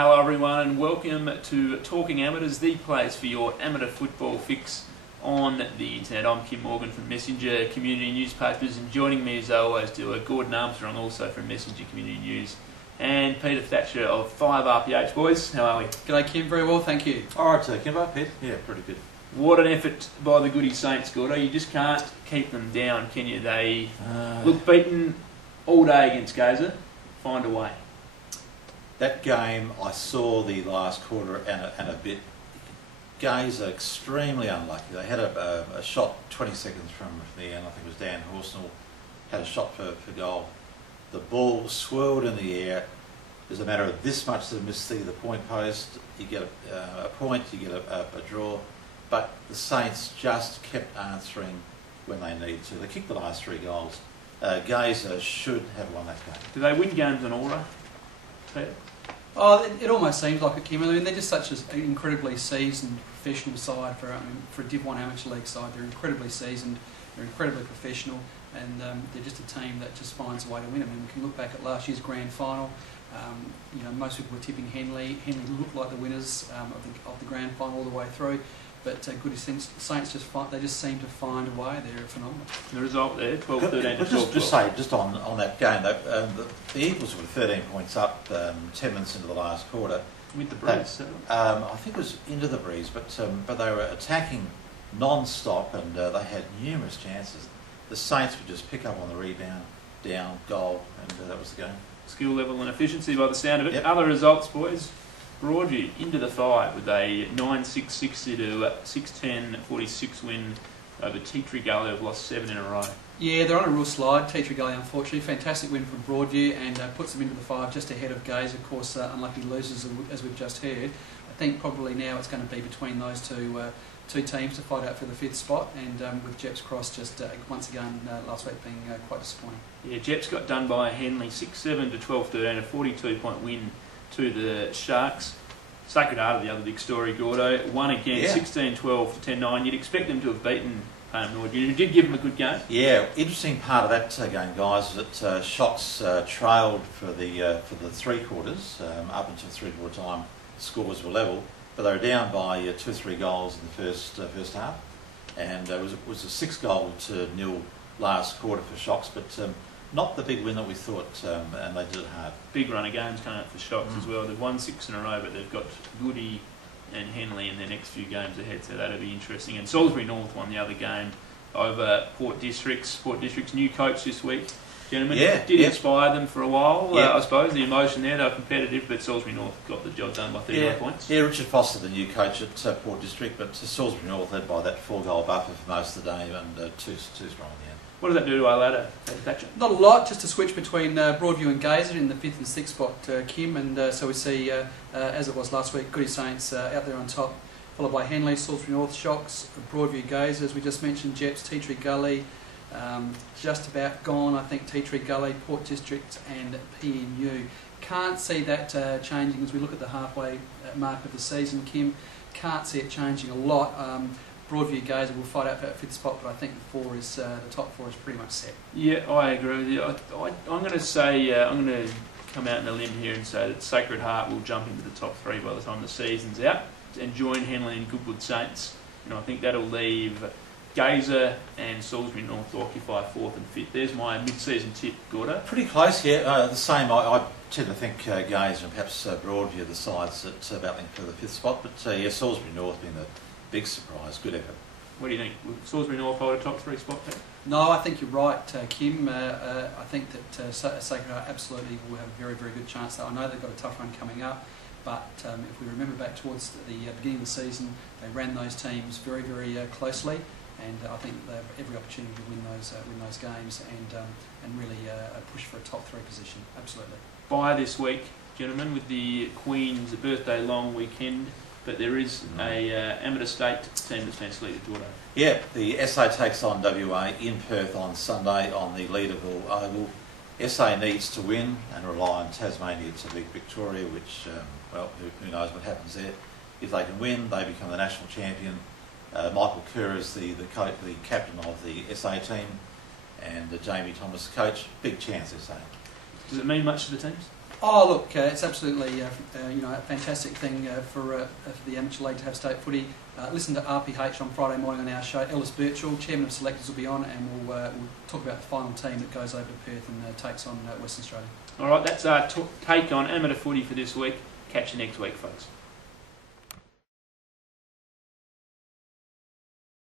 Hello everyone and welcome to Talking Amateurs, the place for your amateur football fix on the internet. I'm Kim Morgan from Messenger Community Newspapers, and joining me as I always do are Gordon Armstrong, also from Messenger Community News, and Peter Thatcher of 5RPH. Boys, how are we? G'day Kim, very well, thank you. Alright, Kimbo, Pete? Yeah, pretty good. What an effort by the Goody Saints, Gordo. You just can't keep them down, can you? They look beaten all day against Gaza, find a way. That game, I saw the last quarter and a bit. Gaza extremely unlucky. They had a shot 20 seconds from the end. I think it was Dan Horsnell had a shot for goal. The ball swirled in the air. There's a matter of this much to miss the point post. You get a point, you get a draw. But the Saints just kept answering when they needed to. They kicked the last 3 goals. Gaza should have won that game. Do they win games on aura, Peter? Oh, it almost seems like it, Kim. I mean, they're just such an incredibly seasoned professional side for a Div 1 Amateur League side. They're incredibly seasoned, they're incredibly professional, and they're just a team that just finds a way to win. I mean, we can look back at last year's grand final. Most people were tipping Henley. Henley looked like the winners of the grand final all the way through. But Goody Saints just seem to find a way. They're phenomenal. The result there, 12-13 to 12-12. Just say, just on that game, the Eagles were 13 points up 10 minutes into the last quarter. With the breeze? I think it was into the breeze, but they were attacking non-stop, and they had numerous chances. The Saints would just pick up on the rebound, down, goal, and that was the game. Skill level and efficiency by the sound of it. Yep. Other results, boys. Broadview into the 5 with a 9-6-60 to 6-10-46 win over Thatcher. They've lost 7 in a row. Yeah, they're on a real slide, Thatcher, unfortunately. Fantastic win from Broadview, and puts them into the 5 just ahead of Gaze. Of course, unlucky losers, as we've just heard. I think probably now it's going to be between those two teams to fight out for the 5th spot, and with Jeps Cross just once again last week being quite disappointing. Yeah, Jeps got done by Henley 6-7 to 12-13, a 42-point win to the Sharks. Sacred Heart, the other big story, Gordo, won again, 16-12 to 10-9. You'd expect them to have beaten Nord. You did give them a good game. Yeah, interesting part of that game, guys, is that Shocks trailed for the 3 quarters up until 3/4 time. Scores were level, but they were down by 2 or 3 goals in the first half, and it was a 6-0 last quarter for Shocks, but not the big win that we thought, and they did it hard. Big run of games coming up for Shocks as well. They've won 6 in a row, but they've got Goody and Henley in their next few games ahead, so that'll be interesting. And Salisbury North won the other game over Port Districts. Port Districts' new coach this week, gentlemen. Did inspire them for a while, I suppose. The emotion there, they were competitive, but Salisbury North got the job done by 39 points. Yeah, Richard Foster, the new coach at Port District, but Salisbury North led by that 4-goal buffer for most of the day, and too strong in the end. What does that do to our ladder, Thatcher? Not a lot, just to switch between Broadview and Gazer in the 5th and 6th spot, Kim, and so we see, as it was last week, Goody Saints out there on top, followed by Henley, Salisbury North, Shocks, Broadview, Gazer, as we just mentioned, Jeps, Thatcher Gully, just about gone, I think, Thatcher Gully, Port District and PNU. Can't see that changing as we look at the halfway mark of the season, Kim. Can't see it changing a lot. Broadview Gazer will fight out for that 5th spot, but I think the top 4 is pretty much set. Yeah, I agree with you. I'm going to say, I'm going to come out on a limb here and say that Sacred Heart will jump into the top 3 by the time the season's out and join Henley and Goodwood Saints. And I think that'll leave Gazer and Salisbury North to occupy 4th and 5th. There's my mid-season tip, Gordo. Pretty close, yeah. The same. I tend to think Gazer and perhaps Broadview are the sides that battling for the 5th spot, but Salisbury North being the big surprise. Good effort. What do you think? Will Salisbury North hold a top 3 spot, Pete? No, I think you're right, Kim. I think that Sacred Heart absolutely will have a very, very good chance. I know they've got a tough run coming up, but if we remember back towards the beginning of the season, they ran those teams very, very closely, and I think they have every opportunity to win those games and really push for a top 3 position. Absolutely. Bye this week, gentlemen, with the Queen's birthday long weekend. But there is a amateur state team that's been selected, Gordo. Yeah, the SA takes on WA in Perth on Sunday on the Leaderville Oval. SA needs to win and rely on Tasmania to beat Victoria, which, who knows what happens there. If they can win, they become the national champion. Michael Kerr is the captain of the SA team, and Jamie Thomas coach. Big chance, SA. Does it mean much to the teams? Oh, look, it's absolutely a fantastic thing for the amateur league to have state footy. Listen to RPH on Friday morning on our show. Ellis Birchall, chairman of selectors, will be on, and we'll talk about the final team that goes over to Perth and takes on Western Australia. All right, that's our take on amateur footy for this week. Catch you next week, folks.